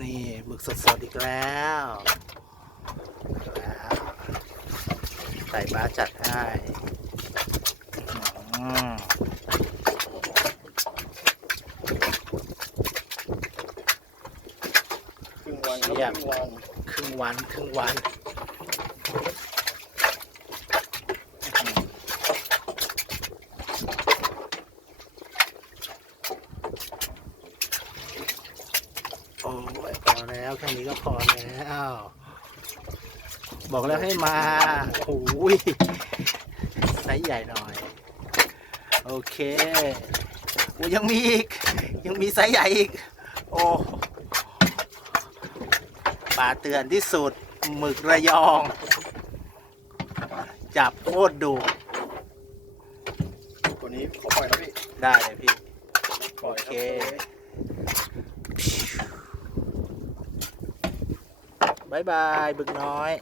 นี่หมึกสดๆอีกแล้วแล้วใส่บ้าจัดให้อืมครึ่งวันครับครึ่งวันครึ่งวันครึ่งวันโอ้ย พอแล้วแค่นี้ก็พอแล้วบอกแล้วให้มาโอ้ยไซส์ใหญ่หน่อย โอเคโอ้ยังมีอีก ยังมีไซส์ใหญ่อีก โอ้ปลาเตือนที่สุดหมึกระยอง จับโคตรดุตัวนี้ขอปล่อยแล้วพี่ ได้เลยพี่ปล่อยโอเค บายบายบึกน้อย